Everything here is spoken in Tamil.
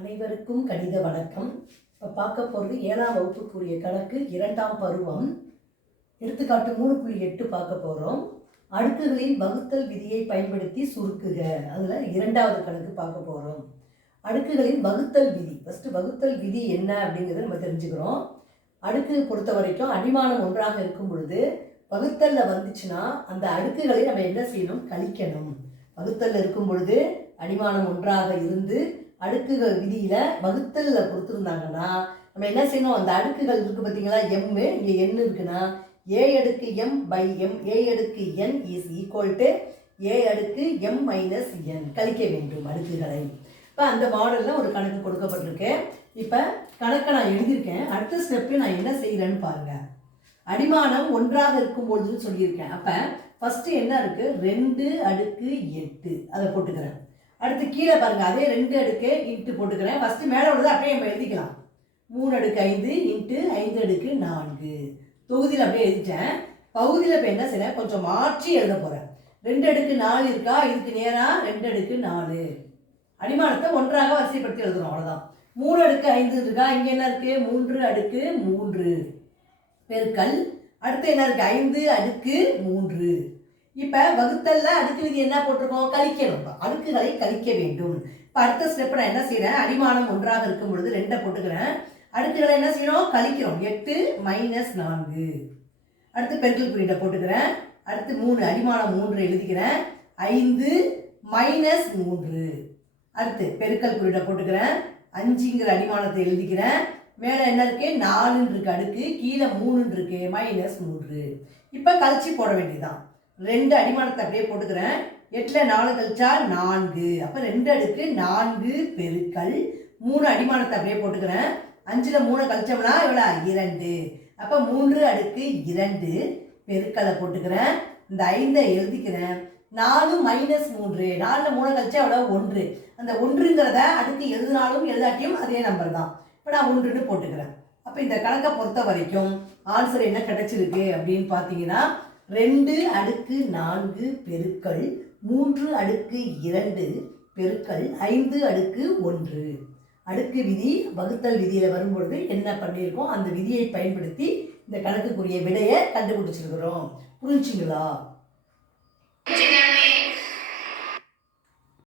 அனைவருக்கும் கணித வணக்கம். இப்போ பார்க்க போகிறது 7ஆம் வகுப்புக்குரிய கணக்கு 2ஆம் பருவம். எடுத்துக்காட்டு 3.8 பார்க்க போகிறோம். அடுக்குகளின் வகுத்தல் விதியை பயன்படுத்தி சுருக்குக. அதில் 2வது கணக்கு பார்க்க போகிறோம். அடுக்குகளின் வகுத்தல் விதி. ஃபஸ்ட்டு வகுத்தல் விதி என்ன அப்படிங்கிறத நம்ம தெரிஞ்சுக்கிறோம். அடுக்கு பொறுத்த வரைக்கும் அடிமானம் ஒன்றாக இருக்கும் பொழுது வகுத்தலில் வந்துச்சுன்னா அந்த அடுக்குகளை நம்ம என்ன செய்யணும்? கழிக்கணும். வகுத்தலில் இருக்கும் பொழுது அடிமானம் ஒன்றாக இருந்து அடுக்குகள் விதியில் வகுத்தலில் கொடுத்துருந்தாங்கன்னா நம்ம என்ன செய்யணும்? அந்த அடுக்குகள் இருக்குது பார்த்தீங்களா, எம்மு, இங்கே என் இருக்குன்னா ஏ அடுக்கு எம் பை எம் ஏ அடுக்கு என் இஸ் ஈக்குவல் டு ஏ அடுக்கு எம் மைனஸ் என். கழிக்க வேண்டும் அடுக்குகளை. இப்போ அந்த மாடலில் ஒரு கணக்கு கொடுக்கப்பட்டிருக்கு. இப்போ கணக்கை நான் எழுதியிருக்கேன். அடுத்த ஸ்டெப்பில் நான் என்ன செய்கிறேன்னு பாருங்கள். அடிமானம் ஒன்றாக இருக்கும்பொழுதுன்னு சொல்லியிருக்கேன். அப்போ ஃபஸ்ட்டு என்ன இருக்குது? 2 அடுக்கு 8 அதை போட்டுக்கிறேன். அடுத்து கீழே பாருங்கள், அதே 2 அடுக்கு இன்ட்டு போட்டுக்கிறேன். ஃபஸ்ட்டு மேலே உள்ளது அப்படியே நம்ம எழுதிக்கலாம். 3 அடுக்கு 5 இன்ட்டு 5 அடுக்கு 4 தொகுதியில் அப்படியே எழுதிட்டேன். பகுதியில் இப்போ என்ன செய்யறேன்? கொஞ்சம் மாற்றி எழுத போகிறேன். 2 அடுக்கு 4 இருக்கா, இதுக்கு நேராக 2 அடுக்கு 4. அடிமானத்தை ஒன்றாக வரிசைப்படுத்தி எழுதுறோம், அவ்வளோதான். 3 அடுக்கு 5 இருக்கா, இங்கே என்ன இருக்குது? 3 அடுக்கு 3 பெருக்கல் அடுத்து என்ன இருக்குது? 5 அடுக்கு 3. இப்போ வகுத்தலில் அடுக்கு விதி என்ன போட்டிருக்கோம்? கழிக்கணும். அடுக்குகளை கழிக்க வேண்டும். இப்போ அடுத்த ஸ்டெப் நான் என்ன செய்கிறேன்? அடிமானம் ஒன்றாக இருக்கும் பொழுது 2 போட்டுக்கிறேன். அடுக்குகளை என்ன செய்யணும்? கழிக்கிறோம். 8 மைனஸ் 4. அடுத்து பெருக்கல் குறியீட்டை போட்டுக்கிறேன். அடுத்து 3 அடிமானம் 3 எழுதிக்கிறேன். 5 மைனஸ் 3. அடுத்து பெருக்கல் குறியீட்டை போட்டுக்கிறேன். 5ங்கிற அடிமானத்தை எழுதிக்கிறேன். மேலே என்ன இருக்கு? 4 இருக்கு அடுக்கு, கீழே 3 இருக்கு, மைனஸ் 3. இப்போ கழிச்சு போட வேண்டியதுதான். 2 அடிமானத்தை அப்படியே போட்டுக்கிறேன். 8ல் 4 கழிச்சா 4. அப்போ 2 அடுக்கு 4 பெருக்கல் 3 அடிமானத்தை அப்படியே போட்டுக்கிறேன். 5ல் 3 கழிச்சோம்னா எவ்வளோ? 2. அப்போ 3 அடுக்கு 2 பெருக்கலை போட்டுக்கிறேன். இந்த 5ஐ எழுதிக்கிறேன். 4 மைனஸ் 3. 4ல் 3 கழிச்சா எவ்வளோ? 1. அந்த 1ங்கிறத அடுக்கு எழுதினாலும் எழுதாட்டியும் அதே நம்பர் தான். இப்போ நான் 1ன்னு போட்டுக்கிறேன். அப்போ இந்த கணக்கை பொறுத்த வரைக்கும் ஆன்சர் என்ன கிடைச்சிருக்கு அப்படின்னு பார்த்தீங்கன்னா 2 அடுக்கு 4 பெருக்கல் 3 அடுக்கு 2 பெருக்கல் 5 அடுக்கு 1. அடுக்கு விதி வகுத்தல் விதியில் வரும்பொழுது என்ன பண்ணியிருக்கோம்? அந்த விதியை பயன்படுத்தி இந்த கணக்குக்குரிய விடையை கண்டுபிடிச்சிருக்கிறோம். புரிஞ்சுங்களா?